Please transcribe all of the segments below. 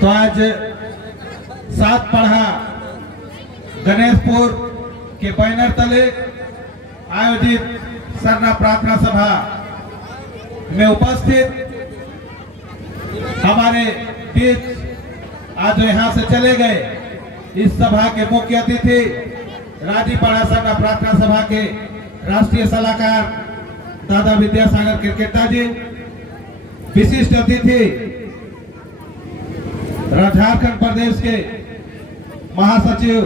तो आज सात पढ़ा गणेशपुर के बैनर तले आयोजित सरना प्रार्थना सभा में उपस्थित हमारे बीच आज यहाँ से चले गए इस सभा के मुख्य अतिथि राजीपाड़ा सरना प्रार्थना सभा के राष्ट्रीय सलाहकार दादा विद्यासागर किरकेटा जी, विशिष्ट अतिथि झारखंड प्रदेश के महासचिव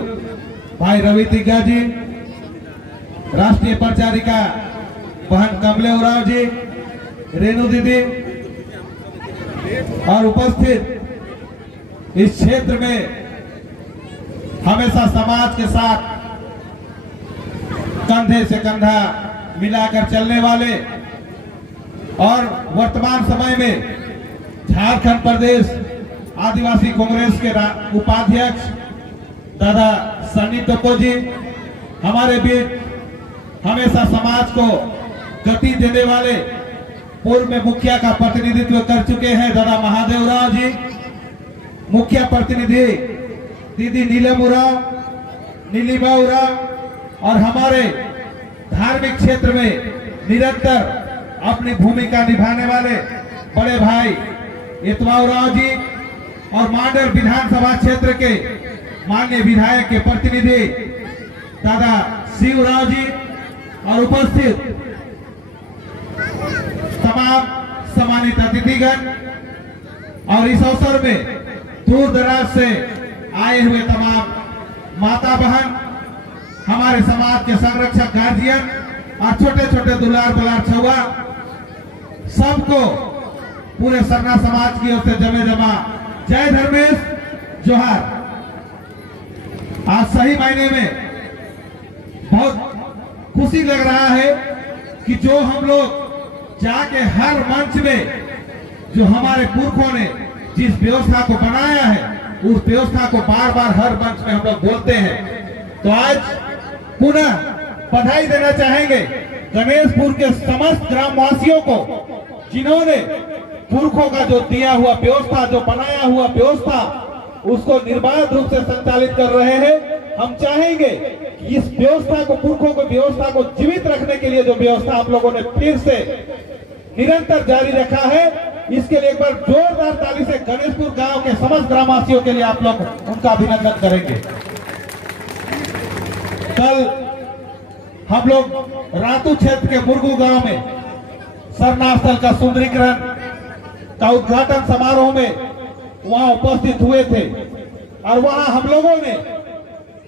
भाई रवि तिग्गा जी, राष्ट्रीय परिचारिका बहन कमले उराव जी, रेणु दीदी और उपस्थित इस क्षेत्र में हमेशा समाज के साथ कंधे से कंधा मिलाकर चलने वाले और वर्तमान समय में झारखंड प्रदेश आदिवासी कांग्रेस के उपाध्यक्ष दादा सन्नी टोप्पो जी हमारे बीच हमेशा समाज को गति देने वाले पूर्व में मुखिया का प्रतिनिधित्व कर चुके हैं दादा महादेव राव जी, मुखिया प्रतिनिधि दीदी नीलिमा उराव और हमारे धार्मिक क्षेत्र में निरंतर अपनी भूमिका निभाने वाले बड़े भाई इतवा उराव जी और मांडर विधानसभा क्षेत्र के माननीय विधायक के प्रतिनिधि दादा शिव राव जी और उपस्थित तमाम सम्मानित अतिथिगण और इस अवसर में दूर दराज से आए हुए तमाम माता बहन, हमारे समाज के संरक्षक गार्जियन और छोटे छोटे दुलार दुलार छुआ सबको पूरे सरना समाज की ओर से जमे जमा जय धर्मेश जोहार। आज सही मायने में बहुत खुशी लग रहा है कि जो हम लोग जाके हर मंच में जो हमारे पुरखों ने जिस व्यवस्था को बनाया है उस व्यवस्था को बार बार हर मंच में हम लोग बोलते हैं। तो आज पुनः बधाई देना चाहेंगे गणेशपुर के समस्त ग्रामवासियों को जिन्होंने पुरखों का जो दिया हुआ व्यवस्था, जो बनाया हुआ व्यवस्था, उसको निर्बाध रूप से संचालित कर रहे हैं। हम चाहेंगे कि इस व्यवस्था को, पुरखों को व्यवस्था को जीवित रखने के लिए जो व्यवस्था आप लोगों ने फिर से निरंतर जारी रखा है, इसके लिए एक बार जोरदार ताली से गणेशपुर गांव के समस्त ग्रामवासियों के लिए आप लोग उनका अभिनंदन करेंगे। कल हम लोग रातू क्षेत्र के मुरगू गांव में सरना स्थल का सुंदरीकरण का उद्घाटन समारोह में वहां उपस्थित हुए थे और वहां हम लोगों ने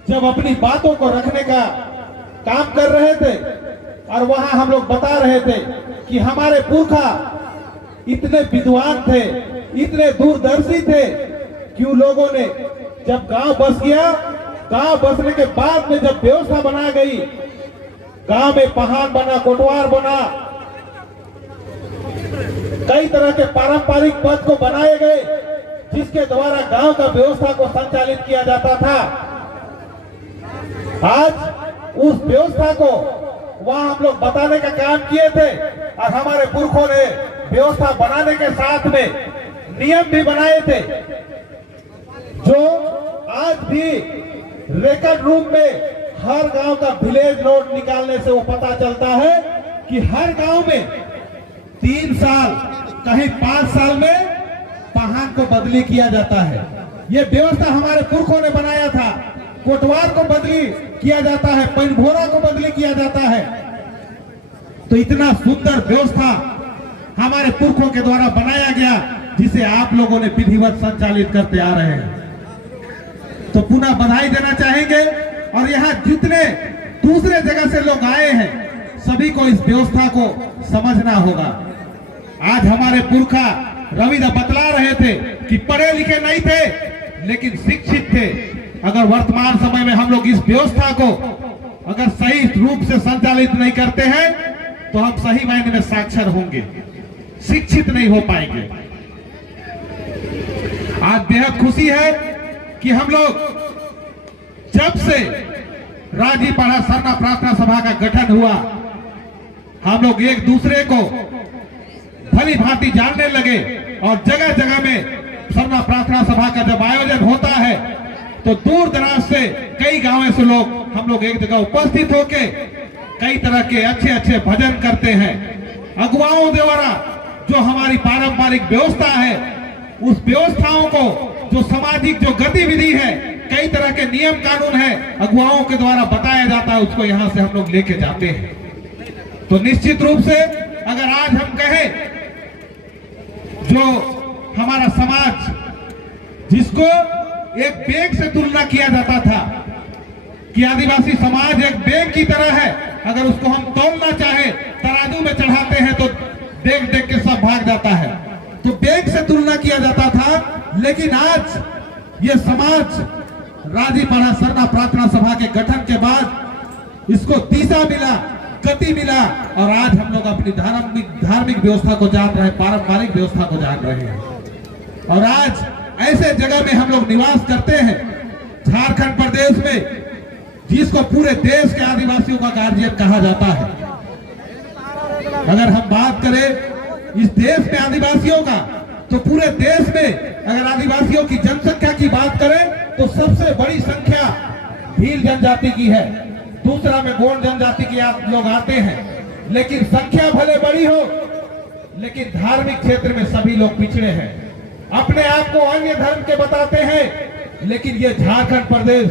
जब अपनी बातों को रखने का काम कर रहे थे और वहां हम लोग बता रहे थे कि हमारे पुरखा इतने विद्वान थे, इतने दूरदर्शी थे कि उन लोगों ने जब गांव बस गया, गांव बसने के बाद में जब व्यवस्था बना गई, गांव में पहाड़ बना, कोटवार बना, कई तरह के पारंपरिक पद को बनाए गए जिसके द्वारा गांव का व्यवस्था को संचालित किया जाता था। आज उस व्यवस्था को वहां हम लोग बताने का काम किए थे और हमारे पुरखों ने व्यवस्था बनाने के साथ में नियम भी बनाए थे जो आज भी रिकॉर्ड रूम में हर गांव का विलेज रोड निकालने से वो पता चलता है कि हर गांव में 3 साल कहीं 5 साल में पहाड़ को बदली किया जाता है। ये व्यवस्था हमारे पुरखों ने बनाया था। कोटवार को बदली किया जाता है, पैनभोरा को बदली किया जाता है। तो इतना सुंदर व्यवस्था हमारे पुरखों के द्वारा बनाया गया जिसे आप लोगों ने विधिवत संचालित करते आ रहे हैं। तो पुनः बधाई देना चाहेंगे और यहाँ जितने दूसरे जगह से लोग आए हैं सभी को इस व्यवस्था को समझना होगा। आज हमारे पुरखा रवि बतला रहे थे कि पढ़े लिखे नहीं थे लेकिन शिक्षित थे। अगर वर्तमान समय में हम लोग इस व्यवस्था को अगर सही रूप से संचालित नहीं करते हैं तो हम सही मायने में साक्षर होंगे, शिक्षित नहीं हो पाएंगे। आज बेहद खुशी है कि हम लोग जब से राजीपाड़ा सरना प्रार्थना सभा का गठन हुआ हम लोग एक दूसरे को भली भांति जानने लगे और जगह जगह में सरना प्रार्थना सभा का तो दूर दराज से कई गांवों से लोग हम लोग एक जगह उपस्थित होके कई तरह के अच्छे अच्छे भजन करते हैं। अगुवाओं द्वारा जो हमारी पारंपरिक व्यवस्था है, उस व्यवस्थाओं को जो सामाजिक जो गतिविधि है, कई तरह के नियम कानून है, अगुवाओं के द्वारा बताया जाता है, उसको यहाँ से हम लोग लेके जाते हैं। तो निश्चित रूप से अगर आज हम कहें जो हमारा समाज जिसको एक बैंक से तुलना किया जाता था कि आदिवासी समाज एक बैंक की तरह है, अगर उसको हम तोलना चाहे तराजू में चढ़ाते हैं तो देख देख के सब भाग जाता है, तो बैंक से तुलना किया जाता था। लेकिन आज ये समाज राजीपाड़ा सरना प्रार्थना सभा के गठन के बाद इसको दिशा मिला, गति मिला और आज हम लोग अपनी धार्मिक व्यवस्था को जान रहे हैं, पारंपरिक व्यवस्था को जान रहे हैं। और आज ऐसे जगह में हम लोग निवास करते हैं, झारखंड प्रदेश में, जिसको पूरे देश के आदिवासियों का गार्जियन कहा जाता है। अगर हम बात करें इस देश में आदिवासियों का, तो पूरे देश में अगर आदिवासियों की जनसंख्या की बात करें तो सबसे बड़ी संख्या भील जनजाति की है, दूसरा में गोंड जनजाति के आप लोग आते हैं। लेकिन संख्या भले बड़ी हो, लेकिन धार्मिक क्षेत्र में सभी लोग पिछड़े हैं, अपने आप को अन्य धर्म के बताते हैं। लेकिन ये झारखंड प्रदेश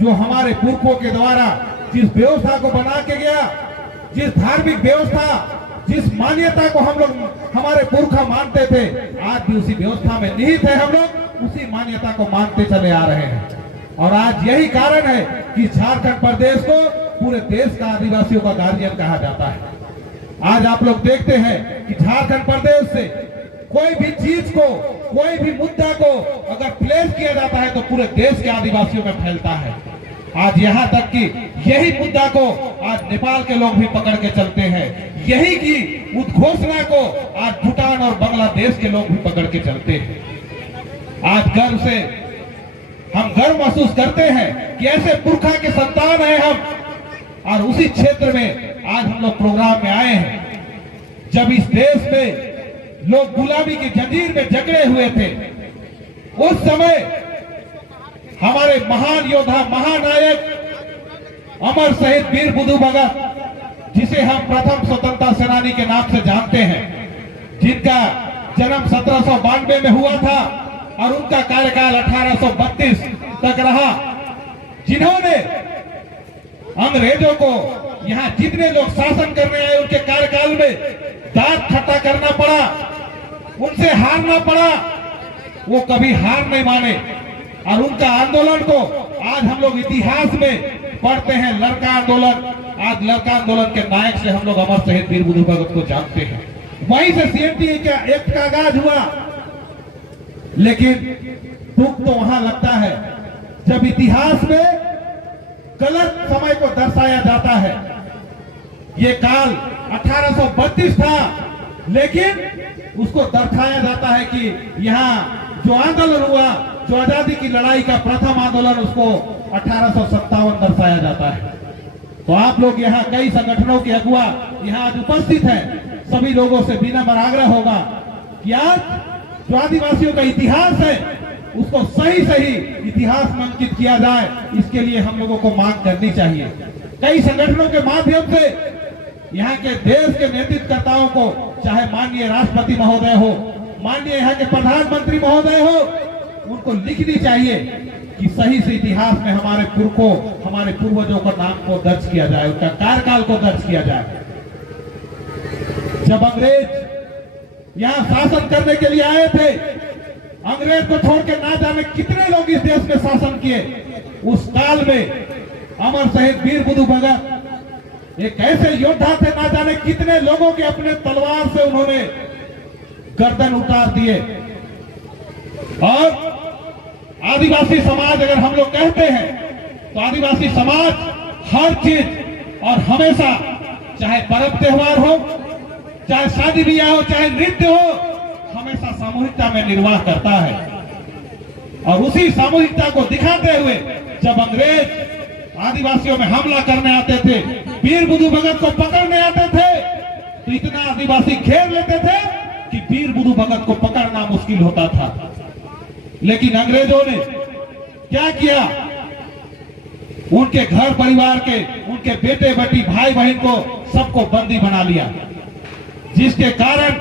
जो हमारे पुरखों के द्वारा जिस व्यवस्था को बना के गया, जिस धार्मिक व्यवस्था, जिस मान्यता को हम लोग हमारे पुरखा मानते थे, आज भी उसी व्यवस्था में निहित है, हम लोग उसी मान्यता को मानते चले आ रहे हैं। और आज यही कारण है कि झारखंड प्रदेश को पूरे देश का आदिवासियों का गार्जियन कहा जाता है। आज आप लोग देखते हैं कि झारखंड प्रदेश से कोई भी चीज को, कोई भी मुद्दा को अगर प्लेस किया जाता है तो पूरे देश के आदिवासियों में फैलता है। आज यहाँ तक कि यही मुद्दा को आज नेपाल के लोग भी पकड़ के चलते हैं, यही की उद्घोषणा को आज भूटान और बांग्लादेश के लोग भी पकड़ के चलते हैं। आज गर्व से हम गर्व महसूस करते हैं कि ऐसे पुरखा के संतान हैं हम, और उसी क्षेत्र में आज हम लोग प्रोग्राम में आए हैं जब इस देश में लोग गुलामी की जंजीर में जकड़े हुए थे। उस समय हमारे महान योद्धा, महानायक, अमर शहीद वीर बुधु भगत, जिसे हम प्रथम स्वतंत्रता सेनानी के नाम से जानते हैं, जिनका जन्म 1792 में हुआ था और उनका कार्यकाल 1832 तक रहा, जिन्होंने अंग्रेजों को यहाँ जितने लोग शासन करने आए उनके कार्यकाल में दांत खट्टा करना पड़ा, उनसे हारना पड़ा, वो कभी हार नहीं माने। और उनका आंदोलन को आज हम लोग इतिहास में पढ़ते हैं, लड़का आंदोलन। आज लड़का आंदोलन के नायक से हम लोग अमर शहीद वीर बुधु भगत को जानते हैं। वहीं से CNT एक्ट का आगाज हुआ। लेकिन दुख तो वहां लगता है जब इतिहास में गलत समय को दर्शाया जाता है। ये काल 1832 था, लेकिन उसको दर्शाया जाता है कि यहाँ जो आंदोलन हुआ, जो आजादी की लड़ाई का प्रथम आंदोलन, उसको 1857 दर्शाया जाता है। तो आप लोग यहाँ कई संगठनों के अगुवा यहाँ आज उपस्थित हैं, सभी लोगों से विनम्र आग्रह होगा कि आज जो आदिवासियों का इतिहास है उसको सही सही इतिहास में अंकित किया जाए, इसके लिए हम लोगों को मांग करनी चाहिए। कई संगठनों के माध्यम से यहाँ के देश के नेतृत्वकर्ताओं को, चाहे माननीय राष्ट्रपति महोदय हो, माननीय यहाँ के प्रधानमंत्री महोदय हो, उनको लिखनी चाहिए कि सही से इतिहास में हमारे पुरखों, हमारे पूर्वजों का नाम को दर्ज किया जाए, उनका कार्यकाल को दर्ज किया जाए। जब अंग्रेज यहाँ शासन करने के लिए आए थे, अंग्रेज को छोड़ के ना जाने कितने लोग इस देश में शासन किए। उस काल में अमर शहीद वीर बुधु भगत एक ऐसे योद्धा थे, ना जाने कितने लोगों के अपने तलवार से उन्होंने गर्दन उतार दिए। और आदिवासी समाज अगर हम लोग कहते हैं तो आदिवासी समाज हर चीज और हमेशा, चाहे पर्व त्योहार हो, चाहे शादी ब्याह हो, चाहे नृत्य हो, हमेशा सामूहिकता में निर्वाह करता है। और उसी सामूहिकता को दिखाते हुए जब अंग्रेज आदिवासियों में हमला करने आते थे, वीर बुधु भगत को पकड़ने आते थे, तो इतना आदिवासी घेर लेते थे कि वीर बुधु भगत को पकड़ना मुश्किल होता था। लेकिन अंग्रेजों ने क्या किया, उनके घर परिवार के, उनके बेटे बेटी भाई बहन को सबको बंदी बना लिया, जिसके कारण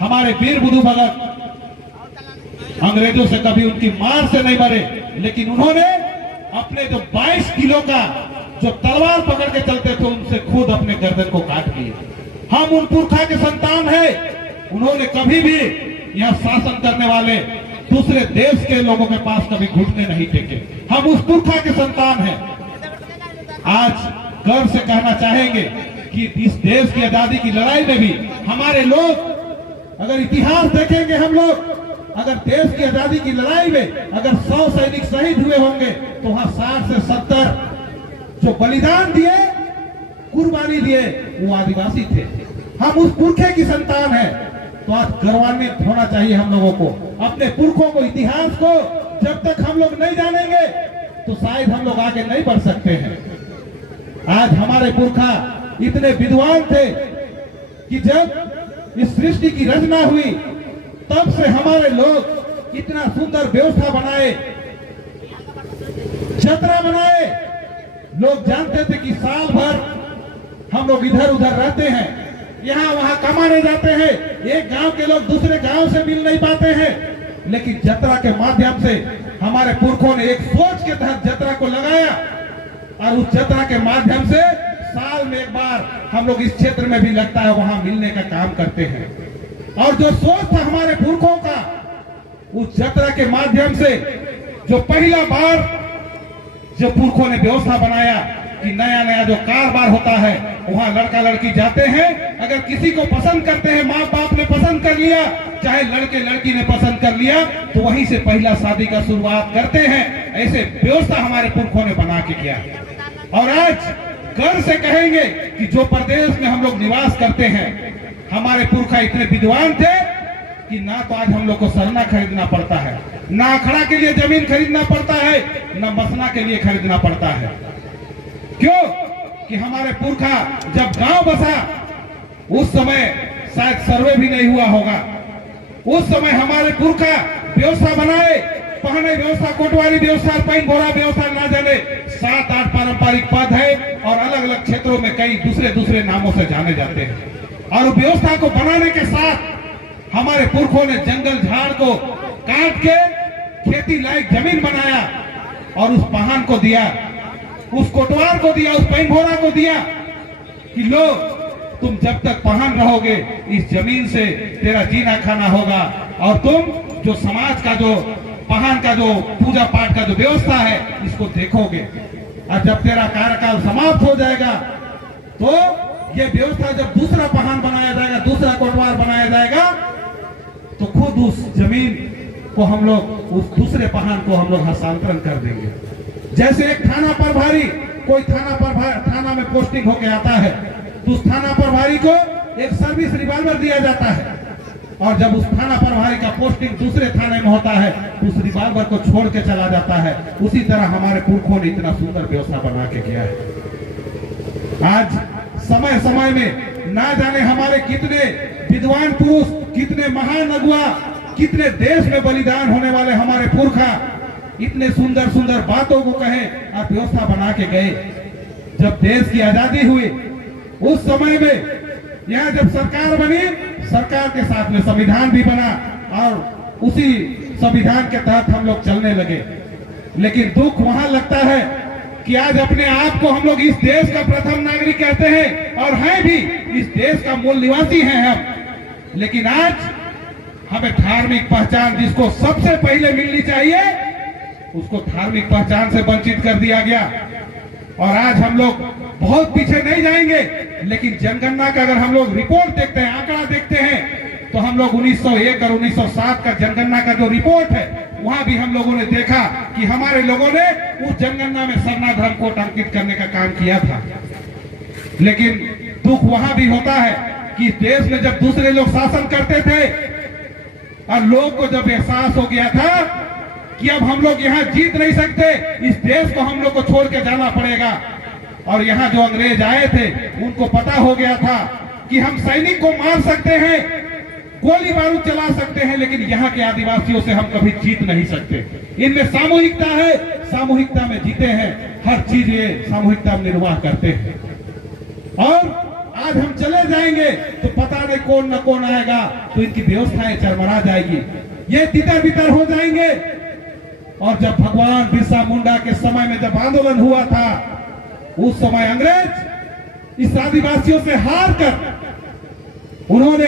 हमारे वीर बुधू भगत अंग्रेजों से कभी उनकी मार से नहीं मरे, लेकिन उन्होंने अपने जो 22 किलो का जो तलवार पकड़ के चलते थे उनसे खुद अपने गर्दन को काट लिए। हम उन पुरखा के संतान हैं, उन्होंने कभी भी यह शासन करने वाले दूसरे देश के लोगों के पास कभी घुटने नहीं टेके। हम उस पुरखा के संतान हैं। आज गर्व से कहना चाहेंगे कि इस देश की आजादी की लड़ाई में भी हमारे लोग, अगर इतिहास देखेंगे हम लोग, अगर देश की आजादी की लड़ाई में अगर 100 सैनिक शहीद हुए होंगे तो वहां 60 से 70 जो बलिदान दिए, कुर्बानी दिए, वो आदिवासी थे। हम उस पुरखे की संतान हैं, तो आज गौरवान्वित होना चाहिए हम लोगों को, अपने पुरखों को, इतिहास को। जब तक हम लोग नहीं जानेंगे तो शायद हम लोग आगे नहीं बढ़ सकते हैं। आज हमारे पुरखा इतने विद्वान थे कि जब इस सृष्टि की रचना हुई तब से हमारे लोग इतना सुंदर व्यवस्था बनाए, जतरा बनाए। लोग जानते थे कि साल भर हम लोग इधर उधर रहते हैं, यहाँ वहां कमाने जाते हैं, एक गांव के लोग दूसरे गांव से मिल नहीं पाते हैं, लेकिन जतरा के माध्यम से हमारे पुरखों ने एक सोच के तहत जतरा को लगाया और उस जतरा के माध्यम से साल में एक बार हम लोग इस क्षेत्र में भी लगता है वहां मिलने का काम करते हैं। और जो सोच था हमारे पुरखों का, उस जतरा के माध्यम से जो पहला बार जो पुरखों ने व्यवस्था बनाया कि नया नया जो कारोबार होता है वहां लड़का लड़की जाते हैं, अगर किसी को पसंद करते हैं, माँ बाप ने पसंद कर लिया, चाहे लड़के लड़की ने पसंद कर लिया, तो वहीं से पहला शादी का शुरुआत करते हैं। ऐसे व्यवस्था हमारे पुरखों ने बना के किया। और आज गर्व से कहेंगे कि जो प्रदेश में हम लोग निवास करते हैं, हमारे पुरखा इतने विद्वान थे कि ना तो आज हम लोग को सरना खरीदना पड़ता है, ना अखड़ा के लिए जमीन खरीदना पड़ता है, ना मसना के लिए खरीदना पड़ता है। क्यों? कि हमारे पुरखा जब गांव बसा उस समय शायद सर्वे भी नहीं हुआ होगा, उस समय हमारे पुरखा व्यवस्था बनाए, पहने व्यवस्था, कोटवारी व्यवस्था, पैन घोड़ा व्यवस्था, ना जाने 7-8 पारंपरिक पद है और अलग अलग क्षेत्रों में कई दूसरे दूसरे नामों से जाने जाते हैं। और व्यवस्था को बनाने के साथ हमारे पुरखों ने जंगल झाड़ को काट के खेती लायक जमीन बनाया और उस पहान को दिया, उस कोटवार को दिया, उस पैन घोड़ा को दिया कि लो, तुम जब तक पहान रहोगे इस जमीन से तेरा जीना खाना होगा और तुम जो समाज का जो पहान का जो पूजा पाठ का जो व्यवस्था है इसको देखोगे। और जब तेरा कार्यकाल समाप्त हो जाएगा तो ये व्यवस्था, जब दूसरा पहान बनाया जाएगा, दूसरा कोटवार बनाया जाएगा, तो खुद उस जमीन को हम लोग, उस दूसरे पहान को हम लोग हस्तांतरण कर देंगे। जैसे एक थाना प्रभारी, कोई थाना में पोस्टिंग होके आता है तो उस थाना प्रभारी को एक सर्विस रिवॉल्वर दिया जाता है, और जब उस थाना प्रभारी का पोस्टिंग दूसरे थाने में होता है तो उस रिवॉल्वर को छोड़ के चला जाता है। उसी तरह हमारे पुरखों ने इतना सुंदर व्यवस्था बना के किया है। आज समय समय में ना जाने हमारे कितने विद्वान पुरुष, कितने महान अगुआ, कितने देश में बलिदान होने वाले हमारे पुरखा इतने सुंदर सुंदर बातों को कहे और व्यवस्था बना के गए। जब देश की आजादी हुई उस समय में यहाँ जब सरकार बनी, सरकार के साथ में संविधान भी बना और उसी संविधान के तहत हम लोग चलने लगे। लेकिन दुख वहां लगता है कि आज अपने आप को हम लोग इस देश का प्रथम नागरिक कहते हैं और हैं भी, इस देश का मूल निवासी हैं हम, लेकिन आज हमें धार्मिक पहचान जिसको सबसे पहले मिलनी चाहिए उसको धार्मिक पहचान से वंचित कर दिया गया। और आज हम लोग बहुत पीछे नहीं जाएंगे, लेकिन जनगणना का अगर हम लोग रिपोर्ट देखते हैं, आंकड़ा देखते हैं, तो हम लोग 1901 और 1907 का जनगणना का जो रिपोर्ट है वहां भी हम लोगों ने देखा कि हमारे लोगों ने उस जनगणना में सरना धर्म को अंकित करने का काम किया था। लेकिन दुख वहां भी होता है कि देश में जब दूसरे लोग शासन करते थे और लोग को जब एहसास हो गया था कि अब हम लोग यहाँ जीत नहीं सकते, इस देश को हम लोग को छोड़ के जाना पड़ेगा, और यहाँ जो अंग्रेज आए थे उनको पता हो गया था कि हम सैनिक को मार सकते हैं, गोली बारूद चला सकते हैं, लेकिन यहाँ के आदिवासियों से हम कभी जीत नहीं सकते। इनमें सामूहिकता है, सामूहिकता में जीते हैं, हर चीज ये सामूहिकता में निर्वाह करते हैं। और आज हम चले जाएंगे तो पता नहीं कौन न कौन आएगा, तो इनकी व्यवस्थाएं चरमरा जाएगी, ये तितर बितर हो जाएंगे। और जब भगवान बिरसा मुंडा के समय में जब आंदोलन हुआ था, उस समय अंग्रेज इस आदिवासियों से हार कर उन्होंने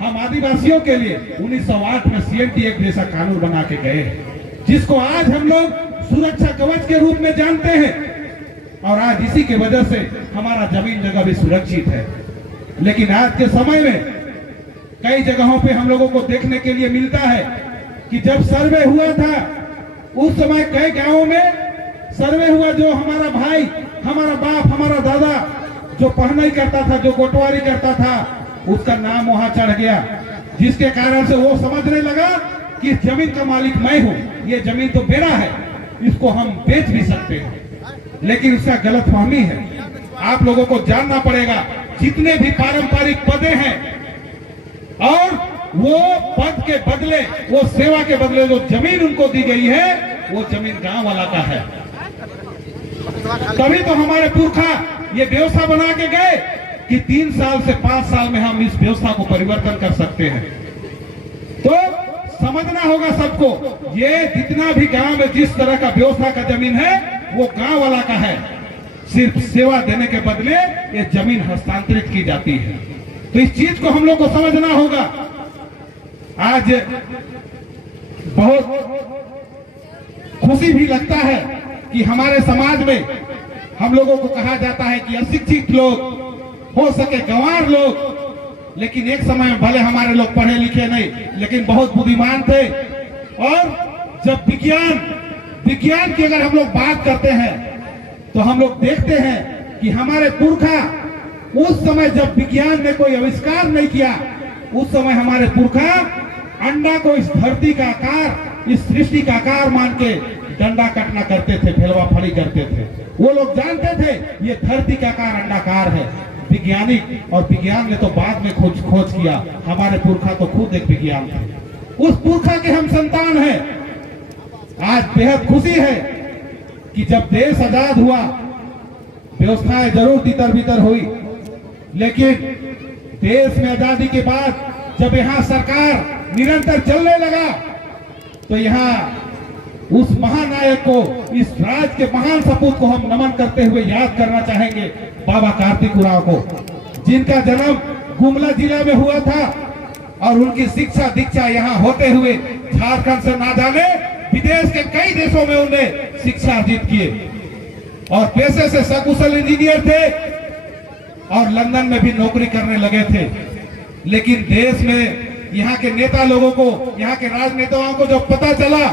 हम आदिवासियों के लिए 1908 में सीएनटी एक्ट जैसा कानून बना के गए, जिसको आज हम लोग सुरक्षा कवच के रूप में जानते हैं। और आज इसी की वजह से हमारा जमीन जगह भी सुरक्षित है। लेकिन आज के समय में कई जगहों पे हम लोगों को देखने के लिए मिलता है कि जब सर्वे हुआ था, उस समय कई गांवों में सर्वे हुआ, जो हमारा भाई, हमारा बाप, हमारा दादा जो पढ़नाई करता था, जो गोटवारी करता था, उसका नाम वहां चढ़ गया, जिसके कारण से वो समझने लगा कि जमीन का मालिक मैं हूं, ये जमीन तो मेरा है, इसको हम बेच भी सकते हैं। लेकिन उसका गलतफहमी है। आप लोगों को जानना पड़ेगा, जितने भी पारंपरिक पदे हैं और वो पद के बदले, वो सेवा के बदले जो जमीन उनको दी गई है, वो जमीन गांव वाला का है। तभी तो हमारे पुरखा ये व्यवस्था बना के गए कि 3 साल से 5 साल में हम इस व्यवस्था को परिवर्तन कर सकते हैं। तो समझना होगा सबको, ये जितना भी गांव में जिस तरह का व्यवस्था का जमीन है, वो गांव वाला का है। सिर्फ सेवा देने के बदले ये जमीन हस्तांतरित की जाती है। तो इस चीज को हम लोग को समझना होगा। आज बहुत खुशी भी लगता है कि हमारे समाज में हम लोगों को कहा जाता है कि अशिक्षित लोग, हो सके गंवार लोग, लेकिन एक समय में भले हमारे लोग पढ़े लिखे नहीं, लेकिन बहुत बुद्धिमान थे। और जब विज्ञान की अगर हम लोग बात करते हैं, तो हम लोग देखते हैं कि हमारे पुरखा उस समय जब विज्ञान ने कोई आविष्कार नहीं किया, उस समय हमारे पुरखा अंडा को इस धरती का आकार, इस सृष्टि का आकार मान के डंडा कटना करते थे, फेलवा फड़ी करते थे। वो लोग जानते थे ये धरती का आकार अंडाकार है। वैज्ञानिक और विज्ञान ने तो बाद में खोज किया, हमारे पुरखा तो खुद एक विज्ञान थे। उस पुरखा के हम संतान हैं। आज बेहद खुशी है कि जब देश आजाद हुआ, व्यवस्थाएं जरूर तितर बितर हुई, लेकिन देश में आजादी के बाद जब यहाँ सरकार निरंतर चलने लगा, तो यहाँ उस महानायक को, इस राज्य के महान सपूत को हम नमन करते हुए याद करना चाहेंगे, बाबा कार्तिक उरांव को, जिनका जन्म गुमला जिला में हुआ था और उनकी शिक्षा दीक्षा यहाँ होते हुए झारखंड से ना जाने विदेश के कई देशों में उन्होंने शिक्षा अर्जित किए और पेशे से सकुशल इंजीनियर थे और लंदन में भी नौकरी करने लगे थे। लेकिन देश में यहाँ के नेता लोगों को, यहाँ के राजनेताओं को जब पता चला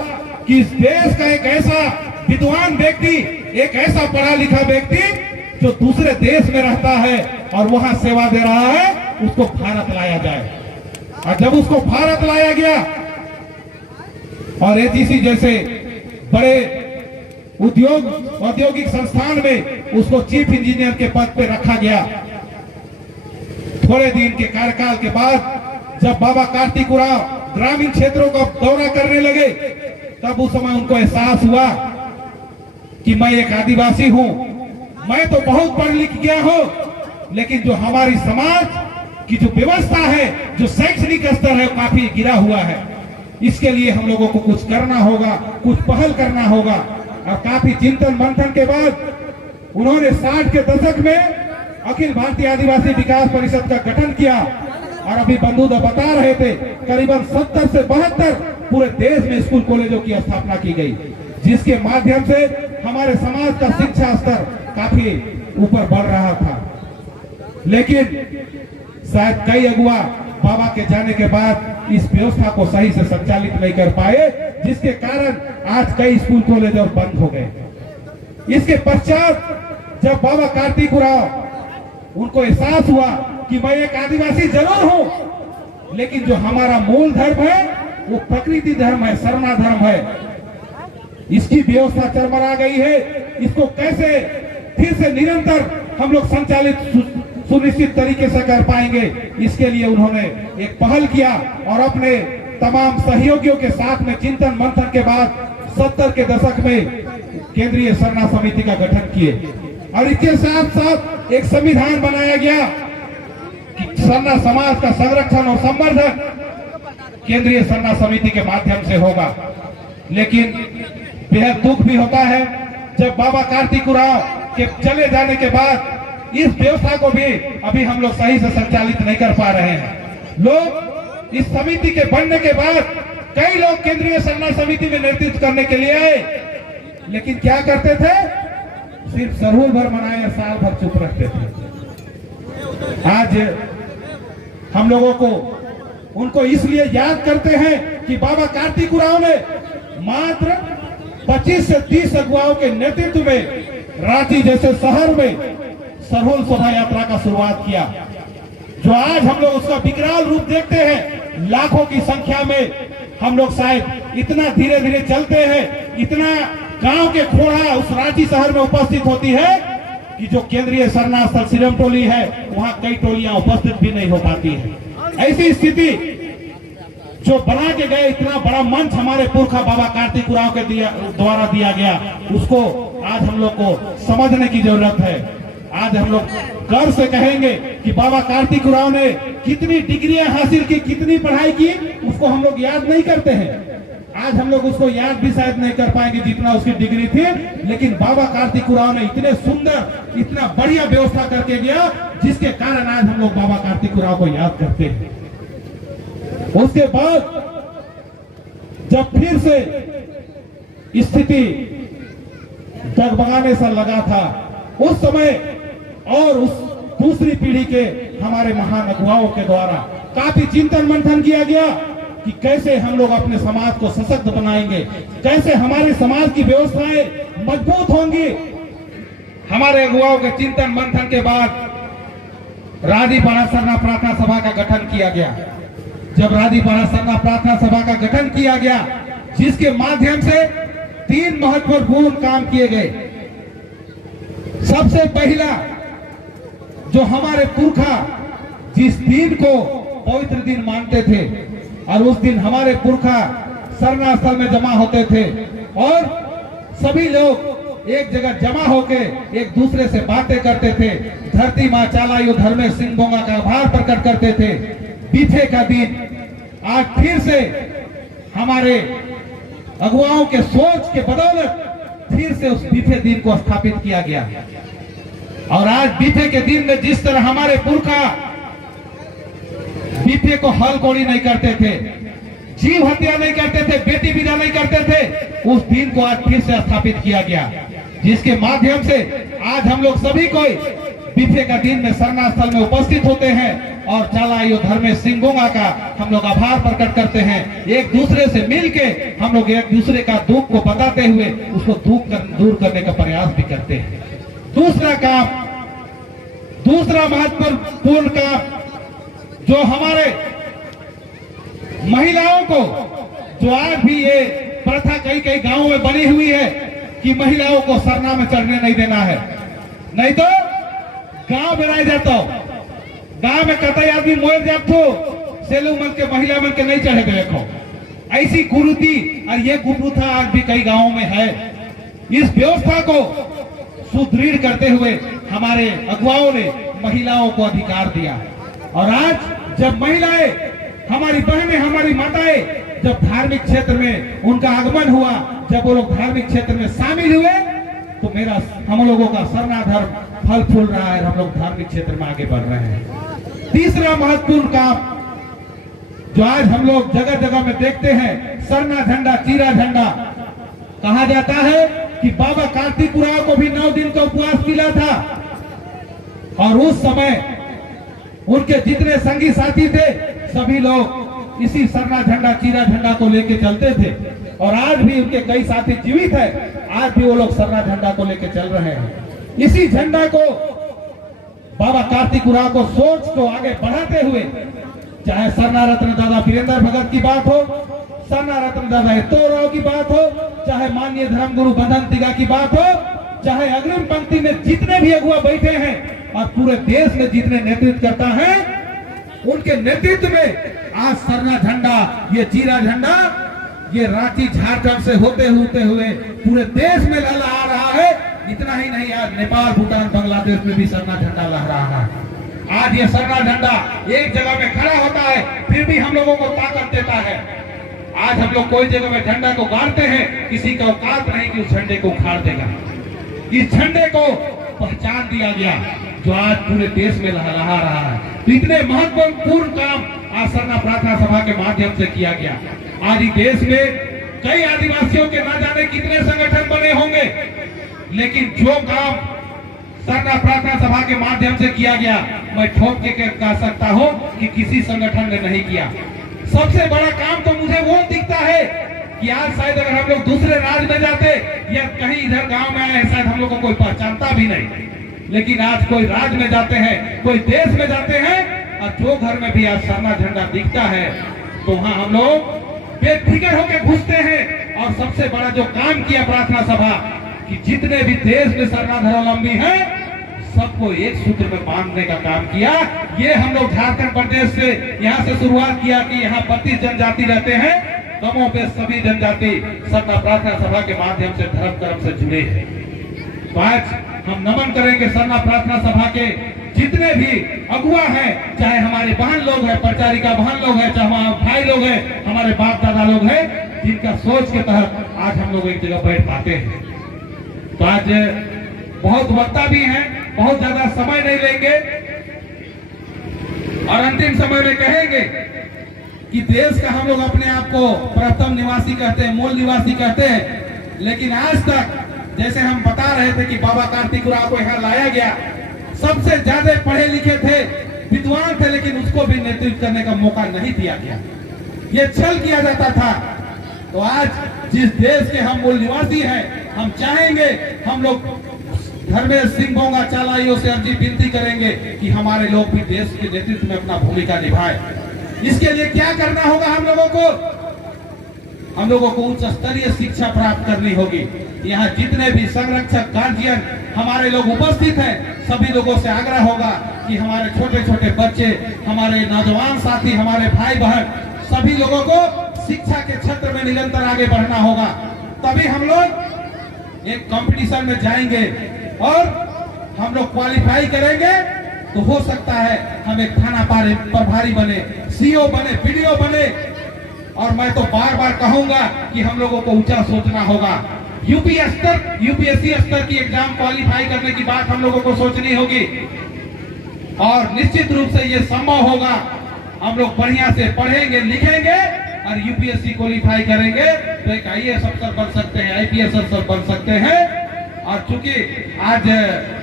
कि इस देश का एक ऐसा विद्वान व्यक्ति, एक ऐसा पढ़ा लिखा व्यक्ति जो दूसरे देश में रहता है और वहां सेवा दे रहा है, उसको भारत लाया जाए। और जब उसको भारत लाया गया और एजीसी जैसे बड़े औद्योगिक संस्थान में उसको चीफ इंजीनियर के पद पे रखा गया, थोड़े दिन के कार्यकाल के बाद जब बाबा कार्तिक उरांव ग्रामीण क्षेत्रों का दौरा करने लगे, तब उस समय उनको एहसास हुआ कि मैं एक आदिवासी हूं, मैं तो बहुत पढ़ लिख गया हूं, लेकिन जो हमारी समाज की जो व्यवस्था है, जो शैक्षणिक स्तर है, काफी गिरा हुआ है। इसके लिए हम लोगों को कुछ करना होगा, कुछ पहल करना होगा। और काफी चिंतन मंथन के बाद उन्होंने 60 के दशक में अखिल भारतीय आदिवासी विकास परिषद का गठन किया और अभी बंधु बता रहे थे, करीबन 70 से 72 पूरे देश में स्कूल कॉलेजों की स्थापना की गई, जिसके माध्यम से हमारे समाज का शिक्षा स्तर काफी ऊपर बढ़ रहा था। लेकिन शायद कई अगुआ बाबा के जाने के बाद इस व्यवस्था को सही से संचालित नहीं कर पाए, जिसके कारण आज कई स्कूल कॉलेज और बंद हो गए। इसके पश्चात जब बाबा कार्तिक उरांव उनको एहसास हुआ कि मैं एक आदिवासी जरूर हूं, लेकिन जो हमारा मूल धर्म है वो प्रकृति धर्म है, शरणा धर्म है, इसकी व्यवस्था चरमरा गई है। इसको कैसे फिर से निरंतर हम लोग संचालित सुनिश्चित तरीके से कर पाएंगे, इसके लिए उन्होंने एक पहल किया और अपने तमाम सहयोगियों के साथ में चिंतन मंथन के बाद 70 के दशक में केंद्रीय सरना समिति का गठन किए और इसके साथ साथ एक संविधान बनाया गया कि सरना समाज का संरक्षण और संवर्धन केंद्रीय सरना समिति के माध्यम से होगा। लेकिन बेहद दुख भी होता है जब बाबा कार्तिक उरांव के चले जाने के बाद इस व्यवस्था को भी अभी हम लोग सही से संचालित नहीं कर पा रहे हैं। लोग इस समिति के बनने के बाद कई लोग केंद्रीय सरना समिति में नेतृत्व करने के लिए आए, लेकिन क्या करते थे, सिर्फ सरहुल भर मनाए, साल भर चुप रहते थे। आज हम लोगों को उनको इसलिए याद करते हैं कि बाबा कार्तिक उरांव ने मात्र 25 से 30 अगुवाओं के नेतृत्व में रांची जैसे शहर में सरहुल शोभा यात्रा का शुरुआत किया, जो आज हम लोग उसका विकराल रूप देखते हैं। लाखों की संख्या में हम लोग शायद इतना धीरे धीरे चलते हैं, इतना गांव के खोड़ा उस रांची शहर में उपस्थित होती है कि जो केंद्रीय सरना स्थल सिरम टोली है वहां कई टोलियां उपस्थित भी नहीं हो पाती है। ऐसी स्थिति जो बना के गए, इतना बड़ा मंच हमारे पुरखा बाबा कार्तिक उरांव के द्वारा दिया गया, उसको आज हम लोग को समझने की जरूरत है। आज हम लोग गर्व से कहेंगे कि बाबा कार्तिक उरांव ने कितनी डिग्रियां हासिल की, कितनी पढ़ाई की, उसको हम लोग याद नहीं करते हैं। आज हम लोग उसको याद भी शायद नहीं कर पाएंगे जितना उसकी डिग्री थी, लेकिन बाबा कार्तिक उरांव ने इतने सुंदर, इतना बढ़िया व्यवस्था करके गया, जिसके कारण आज हम लोग बाबा कार्तिक उरांव को याद करते हैं। उसके बाद जब फिर से स्थिति डगमगाने सा लगा था, उस समय और उस दूसरी पीढ़ी के हमारे महान अगुवाओं के द्वारा काफी चिंतन मंथन किया गया कि कैसे हम लोग अपने समाज को सशक्त बनाएंगे, कैसे हमारे समाज की व्यवस्थाएं मजबूत होंगी। हमारे अगुवाओं के चिंतन मंथन के बाद राजीपाड़ा सरना प्रार्थना सभा का गठन किया गया। जब राजीपाड़ा सरना प्रार्थना सभा का गठन किया गया, जिसके माध्यम से 3 महत्वपूर्ण काम किए गए। सबसे पहला, जो हमारे पुरखा जिस दिन को पवित्र दिन मानते थे और उस दिन हमारे पुरखा सरना स्थल में जमा होते थे और सभी लोग एक जगह जमा होके एक दूसरे से बातें करते थे, धरती माँ चालायु धर्मे सिंह बोंगा का आभार प्रकट करते थे। बीफे का दिन आज फिर से हमारे अगुवाओं के सोच के बदौलत फिर से उस बीफे दिन को स्थापित किया गया। और आज बीफे के दिन में जिस तरह हमारे पुरखा बीफे को हल कोड़ी नहीं करते थे, जीव हत्या नहीं करते थे, बेटी विदा नहीं करते थे, उस दिन को आज फिर से स्थापित किया गया, जिसके माध्यम से आज हम लोग सभी कोई बीफे का दिन में सरना स्थल में उपस्थित होते हैं और चालायु धर्मे सिंह बोंगा का हम लोग आभार प्रकट करते हैं। एक दूसरे से मिलके हम लोग एक दूसरे का दुख को बताते हुए उसको दूर करने का प्रयास भी करते हैं। दूसरा महत्वपूर्ण काम, जो हमारे महिलाओं को, जो आज भी ये प्रथा कई गांवों में बनी हुई है कि महिलाओं को सरना में चढ़ने नहीं देना है, नहीं तो गांव में रह जाता हो, गांव में कतई आदमी मोर जातो, सेलू मन के महिला मन के नहीं चढ़े देखो। ऐसी कुरीति और ये कुप्रथा आज भी कई गांवों में है। इस व्यवस्था को सुदृढ़ करते हुए हमारे अगुवाओं ने महिलाओं को अधिकार दिया और आज जब महिलाएं, हमारी बहनें, हमारी माताएं जब धार्मिक क्षेत्र में उनका आगमन हुआ, जब वो लोग धार्मिक क्षेत्र में शामिल हुए, तो हम लोगों का सरना धर्म फल फूल रहा है, हम लोग धार्मिक क्षेत्र में आगे बढ़ रहे हैं। तीसरा महत्वपूर्ण काम जो आज हम लोग जगह जगह में देखते हैं, सरना झंडा, चीरा झंडा। कहा जाता है कि बाबा कार्तिक उरांव को भी 9 दिन का उपवास मिला था और उस समय उनके जितने संगी साथी थे सभी लोग इसी सरना झंडा, चीरा झंडा को लेके चलते थे और आज भी उनके कई साथी जीवित है, आज भी वो लोग सरना झंडा को लेके चल रहे हैं। इसी झंडा को बाबा कार्तिक उरांव को सोच को आगे बढ़ाते हुए, चाहे सरना रत्न दादा वीरेंद्र भगत की बात हो, सरना रत्न दादा हेतोराव की बात हो, चाहे माननीय धर्मगुरु बंधन तिगा की बात हो, चाहे अग्रिम पंक्ति में जितने भी अगुआ बैठे हैं और पूरे देश में जितने नेतृत्व करता है, उनके नेतृत्व में आज सरना झंडा, ये चीरा झंडा ये रांची झारखंड से होते हुए पूरे देश में लहरा रहा है। इतना ही नहीं, आज नेपाल, भूटान, बांग्लादेश में भी सरना झंडा लहरा रहा है। आज ये सरना झंडा एक जगह में खड़ा होता है, फिर भी हम लोगों को ताकत देता है। आज हम लोग कोई जगह में झंडा को गाड़ते हैं, किसी का औकात नहीं कि उस झंडे को उखाड़ देगा। इस झंडे को पहचान दिया गया जो आज पूरे देश में लहरा रहा है। तो इतने महत्वपूर्ण काम आज सरना प्रार्थना सभा के माध्यम से किया गया। आज इस देश में कई आदिवासियों के ना जाने कितने संगठन बने होंगे, लेकिन जो काम सरना प्रार्थना सभा के माध्यम से किया गया, मैं ठोक के कह सकता हूं कि किसी संगठन ने नहीं किया। सबसे बड़ा काम तो मुझे वो दिखता है कि आज शायद अगर हम लोग दूसरे राज्य में जाते या कहीं इधर गांव में आए, शायद हम लोग को कोई पहचानता भी नहीं, लेकिन आज कोई राज्य में जाते हैं, कोई देश में जाते हैं, और जो घर में भी आज सरना झंडा दिखता है तो वहां हम लोग बेफिक्र होकर घुसते हैं। और सबसे बड़ा जो काम किया प्रार्थना सभा कि जितने भी देश में सरना धर्मावलंबी हैं, सबको एक सूत्र में बांधने का काम किया। ये हम लोग झारखंड प्रदेश से यहाँ से शुरुआत किया कि यहाँ 32 जनजाति रहते हैं, कमों पे सभी जनजाति सरना प्रार्थना सभा के माध्यम से धर्म कर्म से जुड़े हैं। तो आज हम नमन करेंगे सरना प्रार्थना सभा के जितने भी अगुआ हैं, चाहे हमारे बहन लोग हैं, परिचारिका बहन लोग हैं, चाहे हमारे भाई लोग हैं, हमारे बाप दादा लोग हैं, जिनका सोच के तहत आज हम लोग एक जगह बैठ पाते हैं। तो आज बहुत वक्ता भी हैं, बहुत ज्यादा समय नहीं लेंगे और अंतिम समय में कहेंगे कि देश का हम लोग अपने आप को प्रथम निवासी कहते हैं, मूल निवासी कहते हैं, लेकिन आज तक जैसे हम बता रहे थे कि बाबा कार्तिक उरांव को यहाँ लाया गया, सबसे ज्यादा पढ़े लिखे थे, विद्वान थे, लेकिन उसको भी नेतृत्व करने का मौका नहीं दिया गया। ये छल किया जाता था। तो आज जिस देश के हम मूल निवासी हैं, हम चाहेंगे, हम लोग धर्मेश सिंह बोंगा चालाइयों से अर्जी विनती करेंगे कि हमारे लोग भी देश के नेतृत्व में अपना भूमिका निभाएं। इसके लिए क्या करना होगा? हम लोगों को उच्च स्तरीय शिक्षा प्राप्त करनी होगी। यहाँ जितने भी संरक्षक, गार्जियन हमारे लोग उपस्थित हैं, सभी लोगों से आग्रह होगा कि हमारे छोटे छोटे बच्चे, हमारे नौजवान साथी, हमारे भाई बहन, सभी लोगों को शिक्षा के क्षेत्र में निरंतर आगे बढ़ना होगा। तभी हम लोग एक कंपटीशन में जाएंगे और हम लोग क्वालिफाई करेंगे, तो हो सकता है हम एक थाना प्रभारी बने, सीओ बने, बीडीओ बने। और मैं तो बार बार कहूंगा कि हम लोगों को ऊंचा सोचना होगा। यूपीएससी स्तर की एग्जाम क्वालिफाई करने की बात हम लोगों को सोचनी होगी और निश्चित रूप से ये संभव होगा। हम लोग बढ़िया से पढ़ेंगे, लिखेंगे और यूपीएससी क्वालिफाई करेंगे तो एक आईएएस अफसर बन सकते हैं, आईपीएस अफसर बन सकते हैं। और चूंकि आज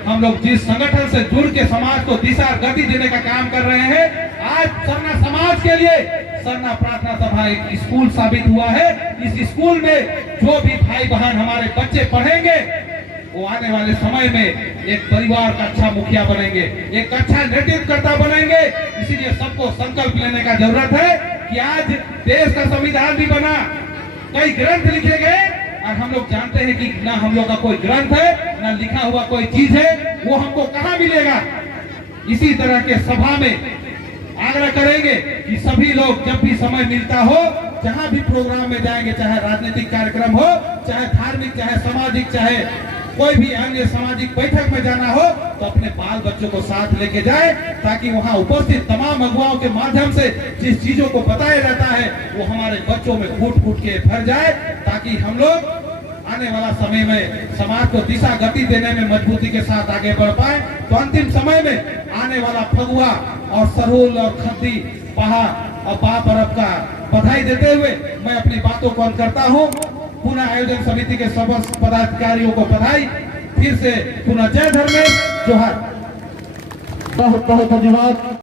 हम लोग जिस संगठन से जुड़ के समाज को दिशा गति देने का काम कर रहे हैं, आज सरना समाज के लिए सरना प्रार्थना सभा एक स्कूल साबित हुआ है। इस स्कूल में जो भी भाई बहन हमारे बच्चे पढ़ेंगे, वो आने वाले समय में एक परिवार का अच्छा मुखिया बनेंगे, एक अच्छा नेतृत्वकर्ता बनेंगे। इसीलिए सबको संकल्प लेने का जरूरत है कि आज देश का संविधान भी बना, कई ग्रंथ लिखे गए और हम लोग जानते हैं कि ना हम लोग का कोई ग्रंथ है, ना लिखा हुआ कोई चीज है, वो हमको कहाँ मिलेगा। इसी तरह के सभा में आग्रह करेंगे कि सभी लोग जब भी समय मिलता हो, जहां भी प्रोग्राम में जाएंगे, चाहे राजनीतिक कार्यक्रम हो, चाहे धार्मिक, चाहे सामाजिक, चाहे कोई भी अन्य सामाजिक बैठक में जाना हो, तो अपने बाल बच्चों को साथ लेके जाए, ताकि वहां उपस्थित तमाम अगुवाओं के माध्यम से जिस चीजों को बताया जाता है वो हमारे बच्चों में फूट फूट के भर जाए, ताकि हम लोग आने वाला समय में समाज को दिशा गति देने में मजबूती के साथ आगे बढ़ पाए। तो अंतिम समय में आने वाला फगुआ और सरहुल और खद्दी, पहा और पा पर्व का बधाई देते हुए मैं अपनी बातों को अंत करता हूँ। पुनः आयोजन समिति के समस्त पदाधिकारियों को बधाई, फिर से पुनः जय धर्मेश, जोहार, बहुत बहुत धन्यवाद।